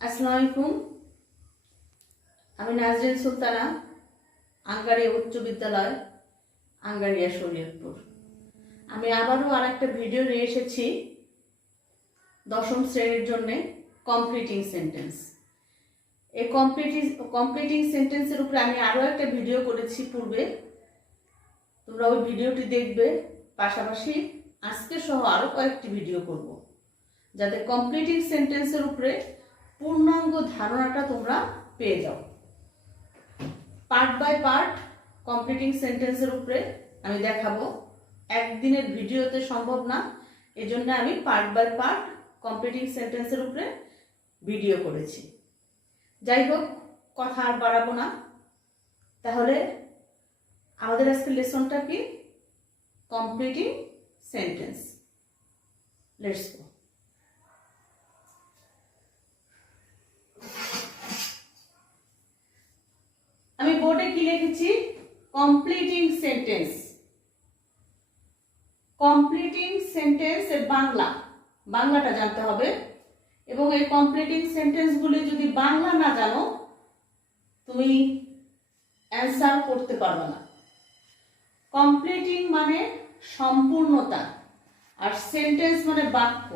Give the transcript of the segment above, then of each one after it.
আসসালামু আলাইকুম। আমি নাজরিন সুলতানা, আঙ্গারিয়া উচ্চ বিদ্যালয়, আঙ্গারিয়া শরীয়তপুর। আমি আবারও আরেকটা ভিডিও নিয়ে এসেছি দশম শ্রেণীর জন্য কমপ্লিটিং সেন্টেন্স। এই কমপ্লিটিং সেন্টেন্সের উপরে আমি আরও একটা ভিডিও করেছি পূর্বে, তোমরা ওই ভিডিওটি দেখবে। পাশাপাশি আজকে সহ আরও কয়েকটি ভিডিও করব, যাতে কমপ্লিটিং সেন্টেন্সের উপরে পূর্ণাঙ্গ ধারণাটা তোমরা পেয়ে যাও। পার্ট বাই পার্ট কমপ্লিটিং সেন্টেন্সের উপরে আমি দেখাবো। একদিনের ভিডিওতে সম্ভব না, এজন্য আমি পার্ট বাই পার্ট কমপ্লিটিং সেন্টেন্সের উপরে ভিডিও করেছি। যাই হোক, কথা আর বাড়াবো না। তাহলে আমাদের আজকের লেসনটা কি? Completing sentence. Let's go. আমি বোর্ডে কি লিখেছি? Completing sentence. কমপ্লিটিং সেন্টেন্স এর বাংলাটা জানতে হবে, এবং এই কমপ্লিটিং সেন্টেন্সগুলি যদি বাংলা না জানো তুমি অ্যান্সার করতে পারবে না। কমপ্লিটিং মানে সম্পূর্ণতা, আর সেন্টেন্স মানে বাক্য।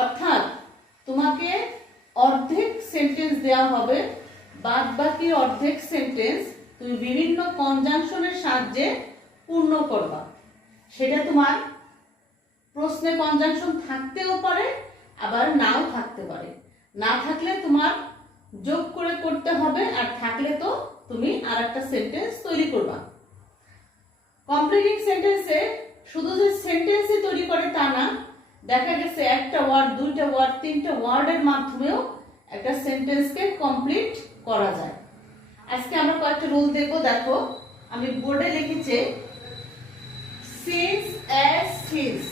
অর্থাৎ তোমাকে অর্ধেক সেন্টেন্স দেওয়া হবে, বাদ বাকি অর্ধেক সেন্টেন্স তুমি বিভিন্ন কনজাংশনের সাহায্যে পূর্ণ করবা। সেটা তোমার প্রশ্নে কনজাংশন থাকতেও পারে, আবার নাও থাকতে পারে। না থাকলে তোমার যোগ করে করতে হবে, আর থাকলে তো তুমি আর একটা সেন্টেন্স তৈরি করবা। কমপ্লিটিং সেন্টেন্সে শুধু যে সেন্টেন্সই তৈরি করে তা না, দেখা গেছে একটা ওয়ার্ড, দুইটা ওয়ার্ড, তিনটা ওয়ার্ডের মাধ্যমেও একটা সেন্টেন্সকে কমপ্লিট করা যায়। আজকে আমরা কয়েকটা রুল দেখব। দেখো, আমি বোর্ডে লিখেছি সিন্স, অ্যাজ, সিন্স।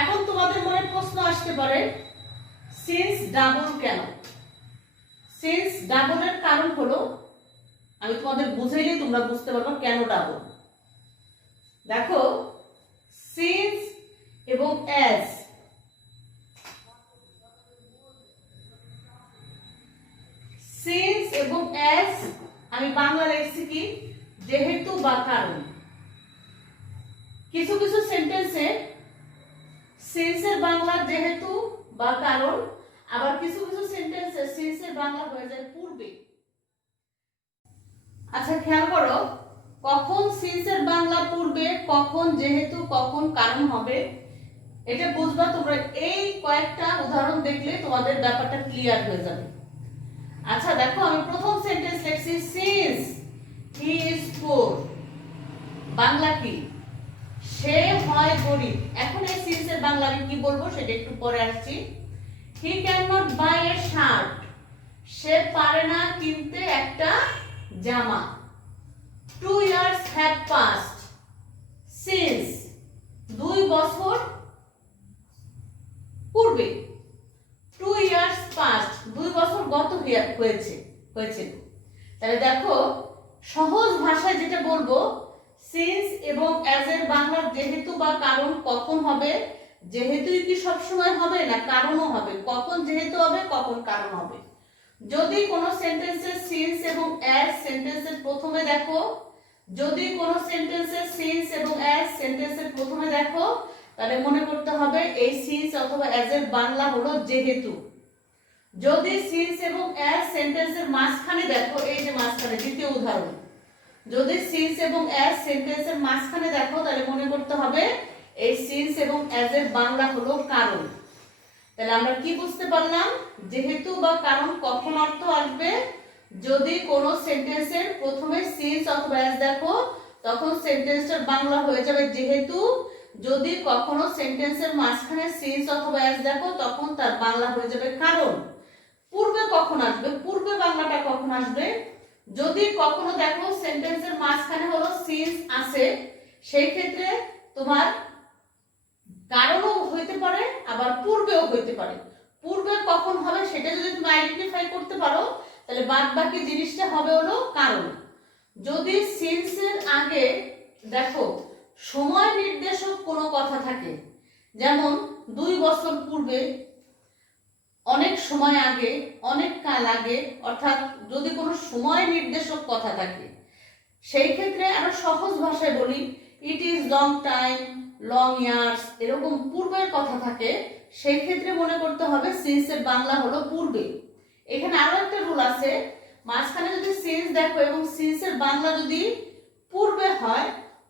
এখন তোমাদের মনে প্রশ্ন আসতে পারে, সিন্স ডাবল কেন? সিন্স ডাবলের কারণ হলো, আমি তোমাদের বুঝাইলে তোমরা বুঝতে পারবে কেন ডাবল। দেখো, সিন্স এবং অ্যাজ, সিন্স এবং অ্যাজ আমি বাংলা লিখছি কি? যেহেতু বা কারণ। কিছু কিছু সেন্টেন্সে সিন্সের বাংলা যেহেতু বা কারণ, আবার কিছু কিছু সেন্টেন্সে সিন্সের বাংলা হয়ে যায় পূর্বে। আচ্ছা, খেয়াল করো, কখন সিন্সের বাংলা পূর্বে, কখন যেহেতু, কখন কারণ হবে, এটা বুঝবা তোমরা এই কয়েকটা উদাহরণ দেখলে তোমাদের ব্যাপারটা ক্লিয়ার হয়ে যাবে। আচ্ছা দেখো, আমি প্রথম সেন্টেন্স লিখছি সিন্স হি ইজ পুর। বাংলা কি? সে হয় গরিব। এখন এই সিন্স এর বাংলা আমি কি বলবো সেটা একটু পরে আসছি। He can not buy a shirt. সে পারে না কিনতে একটা জামা। 2 years have passed since। 2 বছর পূর্বে। 2 years passed, 2 বছর গত হয়েছে। তাহলে দেখো, সহজ ভাষায় যেটা বলবো, সিন্স এবং অ্যাজ এর বাংলা যেহেতু বা কারণ কখন হবে? যেহেতুই কি সব সময় হবে না, কারণও হবে। কখন যেহেতু হবে, কখন কারণ হবে। যদি কোনো সেন্টেন্সের সিন্স এবং অ্যাজ সেন্টেন্সের প্রথমে দেখো, যদি কোনো সেন্টেন্সের সিন্স এবং অ্যাজ সেন্টেন্সের প্রথমে দেখো, তাহলে মনে করতে হবে এই সিন্স অথবা অ্যাজ এর বাংলা হলো যেহেতু। যদি সিন্স এবং অ্যাজ সেন্টেন্সের মাঝখানে দেখো, এই যে মাঝখানে দ্বিতীয় উদাহরণ, যদি সিন্স এবং অ্যাজ সেন্টেন্সের মাঝখানে দেখো, তাহলে মনে করতে হবে এই সিন্স এবং অ্যাজ এর বাংলা হলো কারণ। তাহলে আমরা কি বুঝতে পারলাম? যেহেতু বা কারণ কখন অর্থ আসবে? যদি কোনো সেন্টেন্সের প্রথমে সিন্স অথবা অ্যাজ দেখো, তখন সেন্টেন্সটার বাংলা হয়ে যাবে যেহেতু। যদি কখনো সেন্টেন্সের মাঝখানে সিন্স অথবা অ্যাজ দেখো, তখন তার বাংলা হয়ে যাবে কারণ। পূর্বে কখন আসবে? পূর্বে বাংলাটা কখন আসবে? যদি কখনো দেখো সেন্টেন্সের মাঝখানে হলো সিন্স আছে, সেই ক্ষেত্রে তোমার কারণও হইতে পারে, আবার পূর্বেও হইতে পারে। পূর্বে কখন হবে সেটা যদি তুমি আইডেন্টিফাই করতে পারো, তাহলে বাদ বাকি জিনিসটা হবে হলো কারণ। যদি সিন্সের আগে দেখো সময় নির্দেশক কোনো কথা থাকে, যেমন 2 বছর পূর্বে, অনেক সময় আগে, অনেক কাল আগে, অর্থাৎ যদি কোনো সময় নির্দেশক কথা থাকে সেই ক্ষেত্রে আরো সহজ ভাষায় বলি, it is long time, long years, এরকম পূর্বের কথা থাকে, সেই ক্ষেত্রে মনে করতে হবে সিন্সের বাংলা হলো পূর্বে। এখানে আরো একটা রুল আছে, মাঝখানে যদি সিন্স দেখো এবং সিন্সের বাংলা যদি পূর্বে হয়,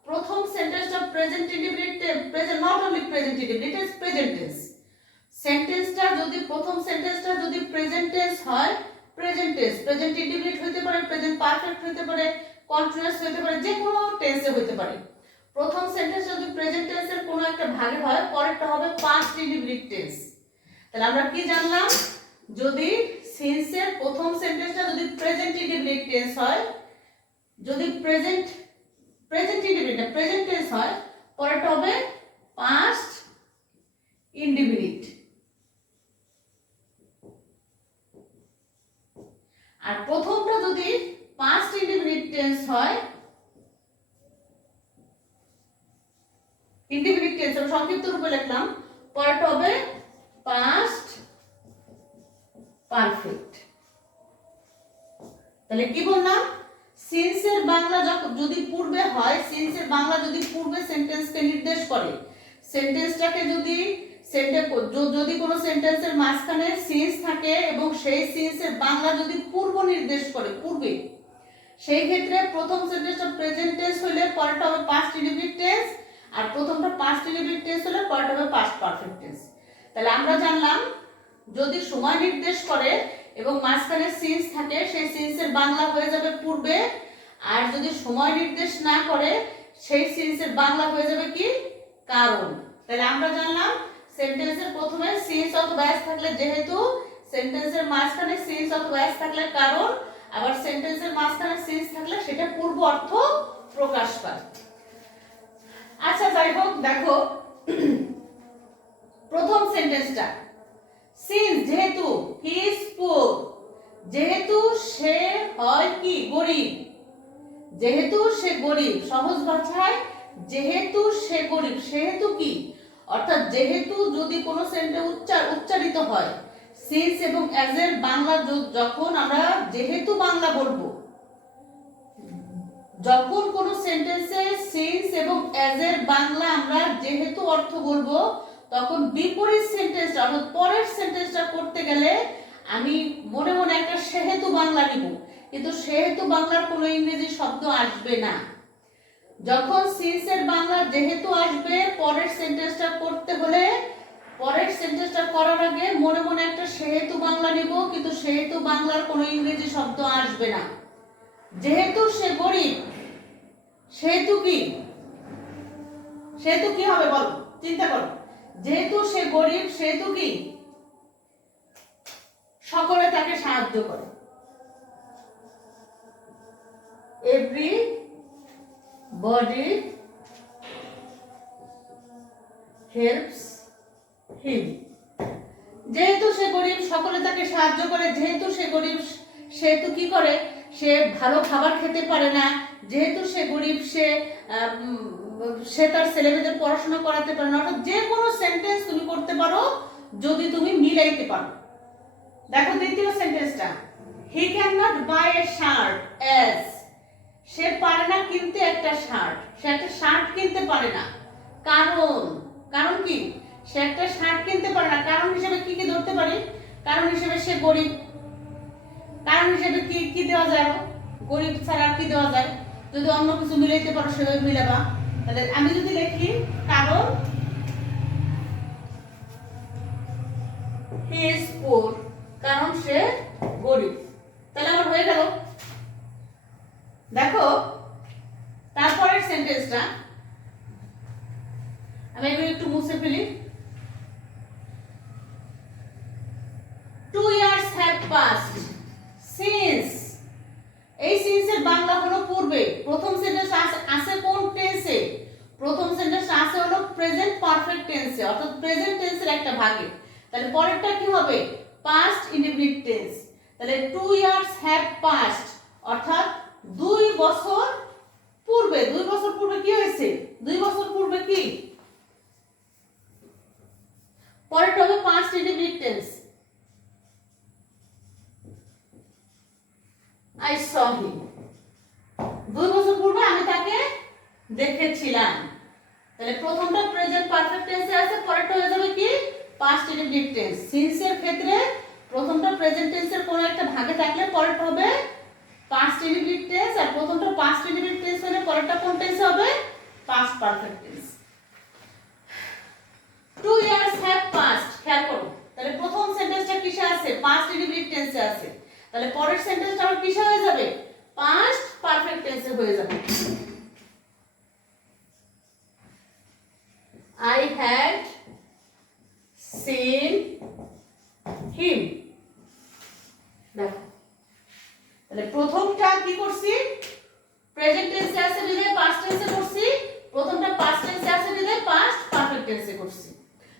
প্রথম সেন্টেন্সটা present indefinite, present, not only present indefinite, it is present tense. সেন্টেন্সটা যদি প্রথম সেন্টেন্সটা যদি প্রেজেন্ট টেন্স হয়, প্রেজেন্ট টেন্স, প্রেজেন্ট ইনডিফিনিট হতে পারে, প্রেজেন্ট পারফেক্ট হতে পারে, কন্টিনিউয়াস হতে পারে, যে কোনো টেন্সে হতে পারে। প্রথম সেন্টেন্স যদি প্রেজেন্ট টেন্সের কোনো একটা ভাগে হয়, পরেরটা হবে পাস্ট ইনডিফিনিট টেন্স। তাহলে আমরা কি জানলাম, যদি সিন্সের প্রথম সেন্টেন্সটা যদি প্রেজেন্ট ইনডিফিনিট টেন্স হয়, যদি প্রেজেন্ট ইনডিফিনিট প্রেজেন্ট টেন্স হয়, পরেরটা হবে পাস্ট ইনডিফিনিট। আর প্রথমটা যদি পাস্ট ইনডিফিনিট টেন্স হয়, ইনডিফিনিট টেন্স আমি সংক্ষিপ্ত রূপে লিখলাম, পরেরটা হবে পাস্ট পারফেক্ট। তাহলে কি বললাম, সিন্সের বাংলা যদি পূর্বে হয়, সিন্সের বাংলা যদি পূর্বে সেন্টেন্সকে নির্দেশ করে, সেন্টেন্সটাকে যদি যদি কোনো সেন্টেন্সের মাঝখানে সিন্স থাকে এবং সেই সিন্সের বাংলা যদি পূর্ব নির্দেশ করে, পূর্বে, সেই ক্ষেত্রে প্রথম সেন্টেন্সটা প্রেজেন্ট টেন্স হলে পরেরটা হবে পাস্ট ইনডিফিনিট টেন্স, আর প্রথমটা পাস্ট ইনডিফিনিট টেন্স হলে পরেরটা হবে পাস্ট পারফেক্ট টেন্স। তাহলে আমরা জানলাম, যদি সময় নির্দেশ করে এবং মাঝখানে সিন্স থাকে, সেই সিন্সের বাংলা হয়ে যাবে পূর্বে, আর যদি সময় নির্দেশ না করে সেই সিন্সের বাংলা হয়ে যাবে কি, কারণ। তাহলে আমরা জানলাম, সেন্টেন্সের প্রথমে সিন্স অথবা এস থাকলে যেহেতু, সেন্টেন্সের মাঝখানে সিন্স অথবা এস থাকলে কারণ, আবার সেন্টেন্সের মাঝখানে সিন্স থাকলে সেটা পূর্ব অর্থ প্রকাশ পায়। আচ্ছা যাই হোক, দেখো প্রথম সেন্টেন্সটা, সিন্স যেহেতু, হি ইজ পুর, যেহেতু সে হয় কি, গরিব, যেহেতু সে গরিব, সহজ ভাষায় যেহেতু সে গরিব, সেহেতু কি, অর্থাৎ যেহেতু যদি কোনো সেন্টেন্স উচ্চারিত হয়, সিন্স এবং অ্যাজ এর বাংলা যখন আমরা যেহেতু বাংলা বলবো, যখন কোনো সেন্টেন্সে সিন্স এবং অ্যাজ এর বাংলা আমরা যেহেতু অর্থ বলবো, তখন বিপরীত সেন্টেন্সটা অর্থাৎ পরের সেন্টেন্সটা করতে গেলে আমি মনে মনে একটা সেহেতু বাংলা নিব, কিন্তু সেহেতু বাংলার কোনো ইংরেজি শব্দ আসবে না। যখন সিন্সের বাংলা যেহেতু আসবে, পরের সেন্টেন্সটা করতে হলে, পরের সেন্টেন্সটা করার আগে মনে মনে একটা সেহেতু বাংলা নিব, কিন্তু সেহেতু বাংলার কোনো ইংরেজি শব্দ আসবে না। যেহেতু সে গরিব, সেহেতু কি, সেহেতু কি হবে বলো, চিন্তা করো, যেহেতু সে গরিব সেহেতু কি, সকলে তাকে সাহায্য করে, এভরি বডি হেল্পস হিম। যেহেতু সে গরিব সকলে তাকে সাহায্য করে, যেহেতু সে গরিব সেহেতু কি করে, সে ভালো খাবার খেতে পারে না, যেহেতু সে গরিব সে তার ছেলেমেয়েদের পড়াশোনা করাতে পারে না। অর্থাৎ যে কোনো সেন্টেন্স তুমি করতে পারো যদি তুমি মিলাইতে পারো। দেখো দ্বিতীয় সেন্টেন্সটা, he can not buy a shirt as, সে পারে না কিনতে একটা শার্ট, সে একটা শার্ট কিনতে পারে না, কারণ, কারণ কি, সে একটা শার্ট কিনতে পারে না, কারণ হিসেবে কি কি ধরতে পারি, কারণ হিসেবে সে গরিব, কারণ হিসেবে কি কি দেওয়া যায়, গরিব ছাড়া কি দেওয়া যায়, যদি অন্য কিছু মিলাইতে পারো সেভাবে মিলাবা। তাহলে আমি যদি লিখি কারণ হি ইজ পুর, কারণ সে গরিব, তাহলে আমার হয়ে গেল। দেখো তারপরের সেন্টেন্সটা আমি এগুলো একটু মুছে ফেলি। 2 years have passed since, এই সিন্সের বাংলা হলো পূর্বে, প্রথম সেন্টেন্স আছে কোন টেন্সে, প্রথম সেন্টেন্স আছে হলো প্রেজেন্ট পারফেক্ট টেন্সে, অর্থাৎ প্রেজেন্ট টেন্সের একটা ভাগে। তাহলে পরেরটা কি হবে, পাস্ট ইনডিফিনিট টেন্স। তাহলে 2 years have passed, অর্থাৎ 2 বছর পূর্বে, 2 বছর পূর্বে কি হয়েছে, 2 বছর পূর্বে কি, পরেরটা হবে past indefinite tense. I saw him, 2 বছর পূর্বে আমি তাকে দেখেছিলাম। তাহলে প্রথমটা প্রেজেন্ট পারফেক্ট টেন্সে আছে, পরেরটা হয়ে যাবে কি পাস্ট ইনডিফিনিট টেন্স। সিন্স এর ক্ষেত্রে প্রথমটা প্রেজেন্ট টেন্সের কোন একটা ভাগে থাকলে পরেরটা হবে পাস্ট ইনডিফিনিট টেন্স, আর প্রথমটা পাস্ট ইনডিফিনিট টেন্স হলে পরেরটা কোন টেন্স হবে past perfect tense. 2 years have passed, খেয়াল করো তাহলে প্রথম সেন্টেন্সটা কিসে আছে পাস্ট ইনডিফিনিট টেন্সে আছে, তাহলে পরের সেন্টেন্সটা আবার কিসে হয়ে যাবে পাস্ট পারফেক্ট টেন্সে হয়ে যাবে। I had seen him, দেখো তাহলে প্রথমটা কি করছি প্রেজেন্ট টেন্সে আছে বিধায় পাস্ট টেন্সে করছি, প্রথমটা পাস্ট টেন্সে আছে বিধায় পাস্ট পারফেক্ট টেন্সে করছি।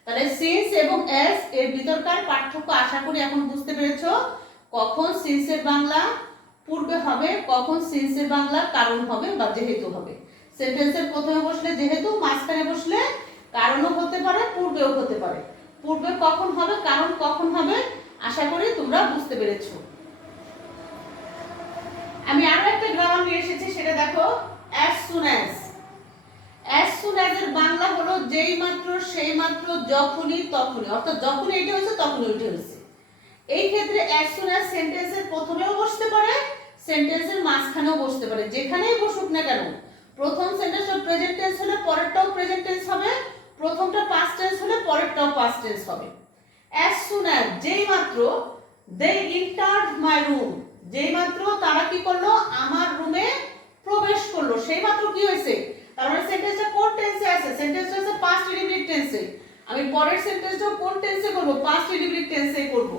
তাহলে সিন্স এবং এস এর ভিতরকার পার্থক্য আশা করি এখন বুঝতে পেরেছো, কখন সিন্স এর বাংলা পূর্বে হবে, কখন সিন্স এর বাংলা কারণ হবে বা যেহেতু হবে। সেন্টেন্সের প্রথমে বসলে যেহেতু, মাঝখানে বসলে কারণও হতে পারে পূর্বেও হতে পারে। পূর্বে কখন হবে কারণ কখন হবে আশা করি তোমরা বুঝতে পেরেছো। আমি আরো একটা গ্রামার নিয়ে এসেছি, সেটা দেখো as soon as। as soon as এর বাংলা হলো যেই মাত্র সেই মাত্র যখনই তখনই, অর্থাৎ যখনই এটা হয়েছে তখনই ওইটা হয়েছে। এই ক্ষেত্রে as soon as সেন্টেন্সের প্রথমেও বসতে পারে, সেন্টেন্সের মাঝখানেও বসতে পারে, যেখানেই বসুক না কেন। প্রথম সেন্টেন্সটা প্রেজেন্ট টেন্স হলে পরেরটাও প্রেজেন্ট টেন্স হবে, প্রথমটা পাস্ট টেন্স হলে পরেরটাও পাস্ট টেন্স হবে। as soon as যেই মাত্র they entered my room, যেই মাত্র তারা কি করলো আমার রুমে প্রবেশ করলো, সেই মাত্র কি হয়েছে, তার মানে সেন্টেন্সটা কোন টেন্সে আছে, সেন্টেন্সটা আছে পাস্ট ইনডিফিনিট টেন্সে। আমি পরের সেন্টেন্সটা কোন টেন্সে করব পাস্ট ইনডিফিনিট টেন্সে করব।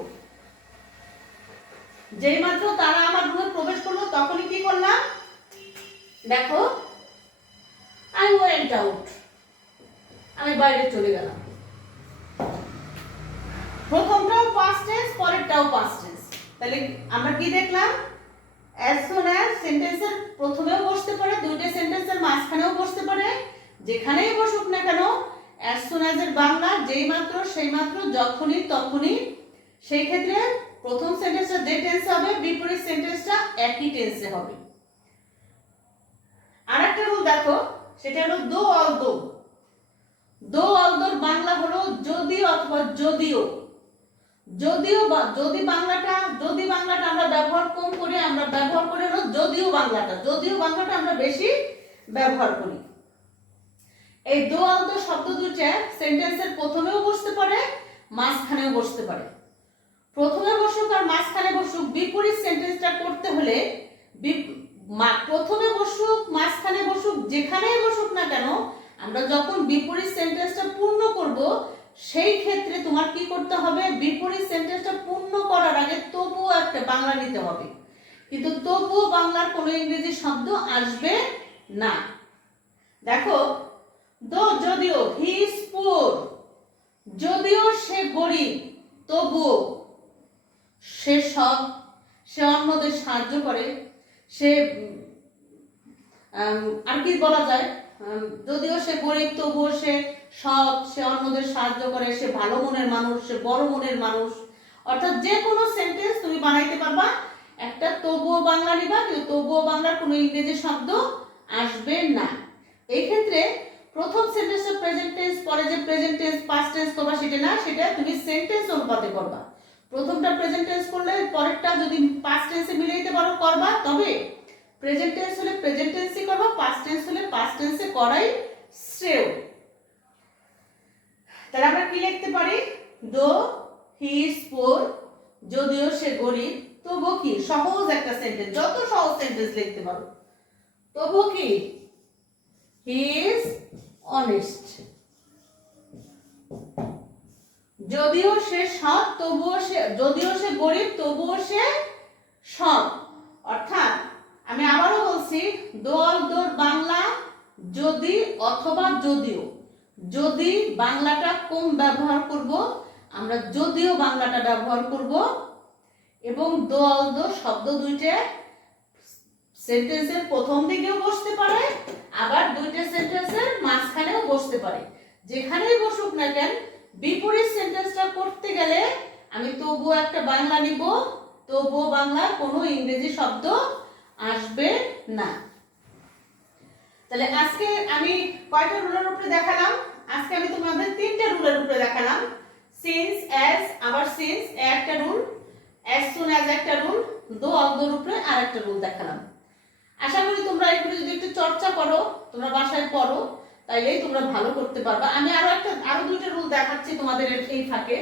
যেই মাত্র তারা আমার রুমে প্রবেশ করলো তখনই কি করলাম দেখো I went out, আমি বাইরে চলে গেলাম। প্রথমটাও পাস্ট টেন্স পরেরটাও পাস্ট টেন্স। তাহলে আমরা কি দেখলাম as soon as সেন্টেন্সের প্রথমেও বসতে পারে, দুইটা সেন্টেন্সের মাঝখানেও বসতে পারে, যেখানেই বসুক না কেন as soon as এর বাংলা যেই মাত্র সেই মাত্র যখনই তখনই। সেই ক্ষেত্রে প্রথম সেন্টেন্সটা যে টেন্সে হবে বিপরীত সেন্টেন্সটা একই টেন্সে হবে। আরেকটা রুল দেখো, সেটা হলো দো অলদো। দো অলদোর বাংলা হলো যদি অথবা যদিও। যদিও বা যদি বাংলাটা আমরা ব্যবহার কম করি, আমরা ব্যবহার করি হলো যদিও বাংলাটা, যদিও বাংলাটা আমরা বেশি ব্যবহার করি। এই দো অলদো শব্দ দুইটা সেন্টেন্সের প্রথমেও বসতে পারে মাঝখানেও বসতে পারে। প্রথমে বসুক আর মাঝখানে বসুক, বিপরীত সেন্টেন্সটা করতে হলে প্রথমে বসুক মাঝখানে বসুক যেখানেই বসুক না কেন, আমরা যখন বিপরীত সেন্টেন্সটা পূর্ণ করব সেই ক্ষেত্রে তোমার কি করতে হবে, বিপরীত সেন্টেন্সটা পূর্ণ করার আগে তবুও একটা বাংলা নিতে হবে, কিন্তু তবুও বাংলার কোনো ইংরেজি শব্দ আসবে না। দেখো দো যদিও হি ইজ পুর, যদিও সে গরিব তবুও সে সৎ, সে অন্যদের সাহায্য করে, সে আর কি বলা যায়, যদিও সে গরিব তবুও সে সৎ, সে অন্যদের সাহায্য করে, সে ভালো মনের মানুষ, সে বড় মনের মানুষ। অর্থাৎ যে কোনো সেন্টেন্স তুমি বানাইতে পারবা, একটা তবুও বাংলা নিবা, কিন্তু তবুও বাংলার কোনো ইংরেজি শব্দ আসবে না। এই ক্ষেত্রে প্রথম সেন্টেন্সটা প্রেজেন্ট টেন্স, পরে যে প্রেজেন্ট টেন্স পাস্ট টেন্স করবা সেটা না, সেটা তুমি সেন্টেন্স অনুপাতে করবা। প্রথমটা প্রেজেন্ট টেন্স করলে পরেরটা যদি পাস্ট টেন্সে মিলাইতে পারো করবা, তবে প্রেজেন্ট টেন্স হলে প্রেজেন্ট টেন্সই করবা, পাস্ট টেন্স হলে পাস্ট টেন্সে করাই শ্রেয়। তাহলে আমরা কি লিখতে পারি, দো হি ইজ পুর, যদিও সে গরিব তবুও কি, সহজ একটা সেন্টেন্স, যত সহজ সেন্টেন্স লিখতে পারো, তবুও কি হি ইজ অনেস্ট, যদিও সে সৎ তবুও সে, যদিও সে গরিব তবুও সে সৎ। অর্থাৎ আমি আবারও বলছি, দোল দোর বাংলা যদি অথবা যদিও, যদি বাংলাটা কম ব্যবহার করব আমরা যদিও বাংলাটা ব্যবহার করব, এবং দোল দো শব্দ দুইটা সেন্টেন্সের প্রথম দিকেও বসতে পারে, আবার দুইটা সেন্টেন্সের মাঝখানেও বসতে পারে। যেখানেই বসুক না কেন বিপরীত সেন্টেন্সটা করতে গেলে আমি তবুও একটা বাংলা নিব, তবুও বাংলার কোনো ইংরেজি শব্দ আসবে না। তাহলে আজকে আমি কয়টা রুলের উপরে দেখালাম? আজকে আমি তোমাদের তিনটা রুলের উপরে দেখালাম। সিন্স, অ্যাজ, আবার সিন্স একটা রুল, অ্যাজ সুন অ্যাজ একটা রুল, দো অফ-দোর উপরে আরেকটা রুল দেখালাম। আশা করি তোমরা এগুলো যদি একটু চর্চা করো, তোমরা বাসায় পড়ো, তাইলেই তোমরা ভালো করতে পারবা। আমি আরো দুইটা রুল দেখাচ্ছি তোমাদের এই ফাঁকে,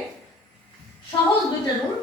সহজ দুইটা রুল।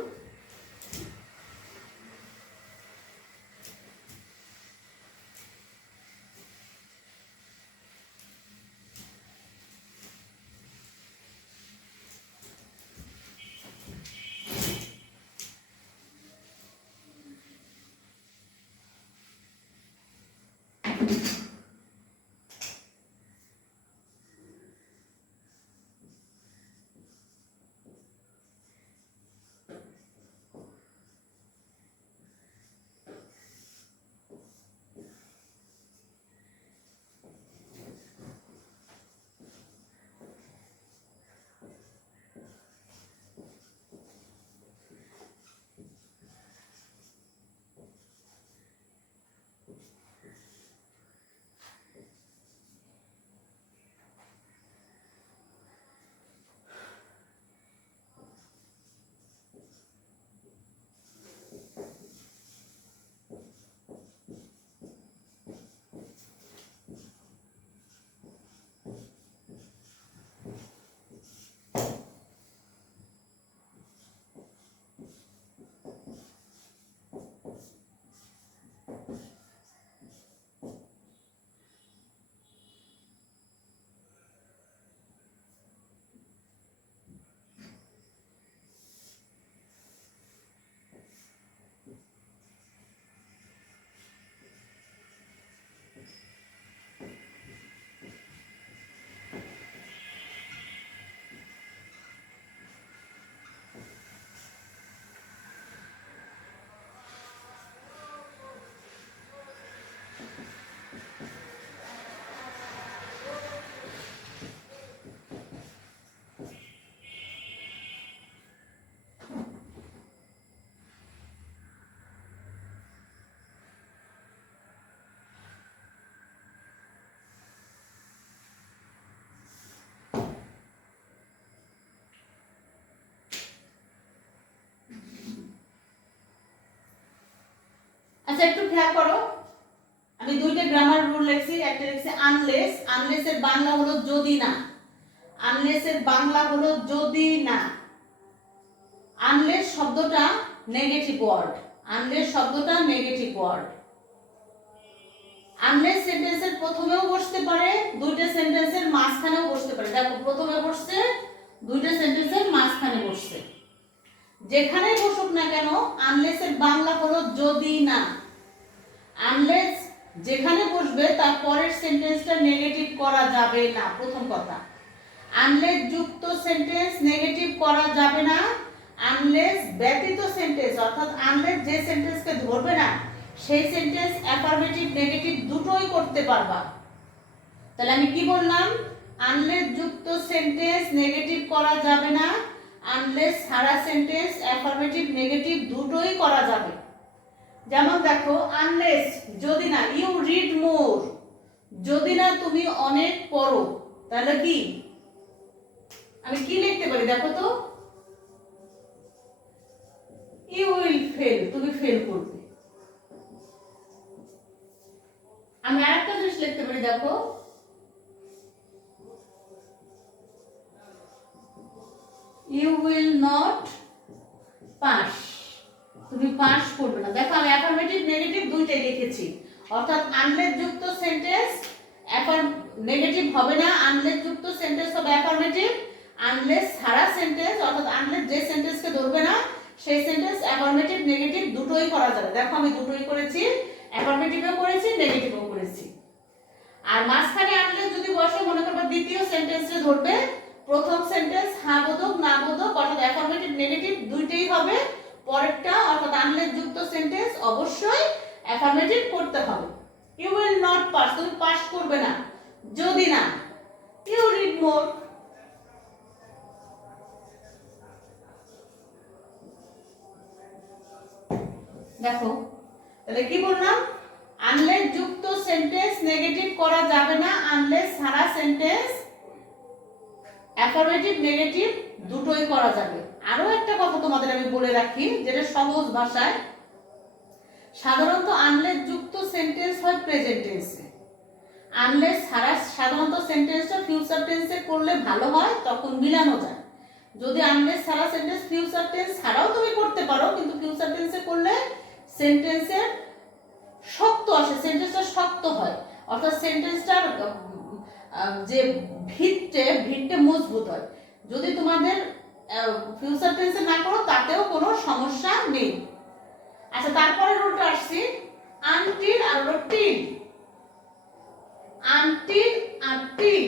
আচ্ছা, একটু খেয়াল করো, আমি দুইটা গ্রামার রুল লিখছি। একটা লিখছি আনলেস, আনলেস এর বাংলা হলো যদি না। আনলেস এর বাংলা হলো যদি না। আনলেস শব্দটা নেগেটিভ ওয়ার্ড, আনলেস শব্দটা নেগেটিভ ওয়ার্ড। আনলেস সেন্টেন্সের প্রথমেও বসতে পারে, দুইটা সেন্টেন্সের মাঝখানেও বসতে পারে। দেখো প্রথমে বসছে, দুইটা সেন্টেন্সের মাঝখানে বসছে। যেখানে বসুক না কেন আনলেস এর বাংলা হলো যদি না। আনলেস যেখানে বসবে তার পরের সেন্টেন্সটা নেগেটিভ করা যাবে না, প্রথম কথা। আনলেস যুক্ত সেন্টেন্স নেগেটিভ করা যাবে না। আনলেস ব্যতীত সেন্টেন্স, অর্থাৎ আনলেস যে সেন্টেন্সকে ধরবে না সেই সেন্টেন্স অ্যাফার্মেটিভ নেগেটিভ দুটোই করতে পারবা। তাহলে আমি কি বললাম? আনলেস যুক্ত সেন্টেন্স নেগেটিভ করা যাবে না, আনলেস ছাড়া সেন্টেন্স অ্যাফার্মেটিভ নেগেটিভ দুটোই করা যাবে। যেমন দেখো, আনলেস যদি না ইউ রিড মোর, যদি না তুমি অনেক পড়ো, তাহলে কি আমি কি লিখতে পারি? দেখো তো, ইউ উইল ফেল, তুমি ফেল করবে। আমি আরেকটা জিনিস লিখতে পারি, দেখো, ইউ উইল নট পাস, তুমি পাস করবে না। দেখো আমি অ্যাফার্মেটিভ নেগেটিভ দুইটাই লিখেছি, অর্থাৎ আনলেস যুক্ত সেন্টেন্স নেগেটিভ হবে না, আনলেস যুক্ত সেন্টেন্স হবে অ্যাফার্মেটিভ। আনলেস ছাড়া সেন্টেন্স, অর্থাৎ আনলেস যে সেন্টেন্সকে ধরবে না সেই সেন্টেন্স অ্যাফার্মেটিভ নেগেটিভ দুটোই করা যাবে। দেখো আমি দুটোই করেছি, অ্যাফার্মেটিভও করেছি, নেগেটিভও করেছি। আর মাঝখানে আনলেস যদি বসে, মনে করবে দ্বিতীয় সেন্টেন্সে ধরবে, প্রথম সেন্টেন্স হ্যাঁ বোধক না বোধক, অর্থাৎ অ্যাফার্মেটিভ নেগেটিভ দুইটাই হবে। পরেরটা অর্থাৎ আনলেস যুক্ত সেন্টেন্স অবশ্যই অ্যাফার্মেটিভ করতে হবে। ইউ উইল নট পাস, তুমি পাস করবে না যদি না। ইউ রিড মোর, দেখো তাহলে কি বললাম, আনলেস যুক্ত সেন্টেন্স নেগেটিভ করা যাবে না, আনলেস সারা সেন্টেন্স অ্যাফার্মেটিভ নেগেটিভ দুটোই করা যাবে। আরো একটা কথা তোমাদের আমি বলে রাখি, যেটা সহজ ভাষায়, সাধারণত আনলেস যুক্ত সেন্টেন্স হয় প্রেজেন্ট টেন্সে, আনলেস সারা সাধারণত সেন্টেন্সটা ফিউচার টেন্সে করলে ভালো হয়, তখন মিলানো যায়। যদি আনলেস সারা সেন্টেন্স ফিউচার টেন্স ছাড়াও তুমি করতে পারো, কিন্তু ফিউচার টেন্সে করলে সেন্টেন্সের শক্ত আসে, সেন্টেন্সটা শক্ত হয়, অর্থাৎ সেন্টেন্সটার যে ভিতটা মজবুত হয়। যদি তোমাদের ফিউচার টেন্সে না করো তাতেও কোনো সমস্যা নেই। আচ্ছা, তারপরে রুলটা আসছি আনটিল আর হলো টিল। আনটিল আর টিল,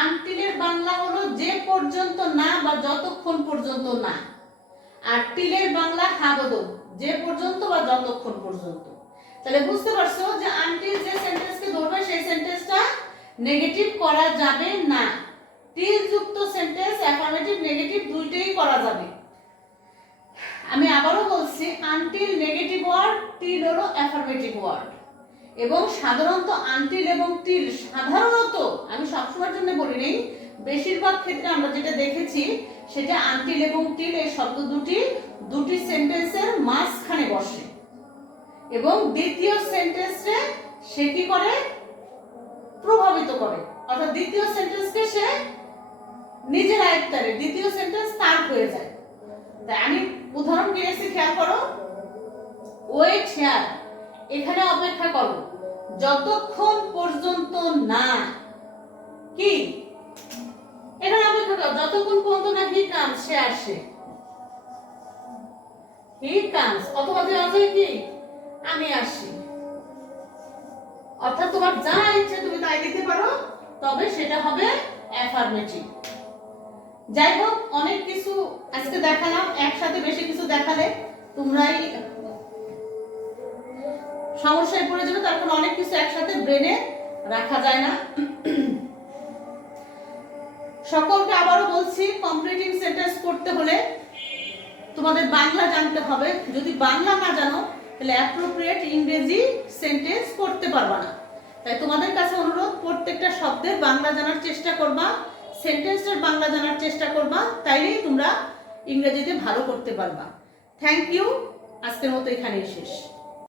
আনটিলের বাংলা হলো যে পর্যন্ত না বা যতক্ষণ পর্যন্ত না, আর টিলের বাংলা হাবদল, যে পর্যন্ত বা যতক্ষণ পর্যন্ত। তাহলে বুঝতে পারছো যে আনটিল যে সেন্টেন্সকে ধরবে সেই সেন্টেন্সটা নেগেটিভ করা যাবে না। টিল যুক্ত সেন্টেন্স অ্যাফার্মেটিভ নেগেটিভ দুইটাই করা যাবে। আমি আবারও বলছি, আনটিল নেগেটিভ ওয়ার্ড, টিল হলো অ্যাফার্মেটিভ ওয়ার্ড। এবং সাধারণত আনটিল এবং টিল, সাধারণত আমি সবসময়ের জন্য বলি নেই, বেশিরভাগ ক্ষেত্রে আমরা যেটা দেখেছি সেটা আনটিল এবং টিল এই শব্দ দুটি সেন্টেন্সের মাঝখানে বসে, এবং দ্বিতীয় সেন্টেন্সে সে কি করে, প্রভাবিত করে, অর্থাৎ দ্বিতীয় সেন্টেন্সকে সে নিজের আয়ত্তে আনে, দ্বিতীয় সেন্টেন্স তার হয়ে যায়। তাই আমি উদাহরণ দিয়েছি, খেয়াল করো, ওয়েট হিয়ার, এখানে অপেক্ষা করো যতক্ষণ পর্যন্ত না কি, এখানে অপেক্ষা করো যতক্ষণ পর্যন্ত না হি কামস, সে আসে, হি কামস, অথবা দেওয়া যায় কি, আমি আসি। অর্থাৎ তোমার যা ইচ্ছে তুমি তাই দিতে পারো, তবে সেটা হবে অ্যাফার্মেটিভ। যাই হোক, অনেক কিছু আজকে দেখালাম, একসাথে বেশি কিছু দেখালে তোমরাই সমস্যায় পড়ে যাবে, তারপর অনেক কিছু একসাথে ব্রেনে রাখা যায় না। সকলকে আবারও বলছি, কমপ্লিটিং সেন্টেন্স করতে হলে তোমাদের বাংলা জানতে হবে। যদি বাংলা না জানো তাহলে অ্যাপ্রোপ্রিয়েট ইংরেজি সেন্টেন্স করতে পারবা না। তাই তোমাদের কাছে অনুরোধ, প্রত্যেকটা শব্দের বাংলা জানার চেষ্টা করবা, সেন্টেন্সটার বাংলা জানার চেষ্টা করবা, তাইলেই তোমরা ইংরেজিতে ভালো করতে পারবা। থ্যাংক ইউ, আজকের মতো এখানেই শেষ।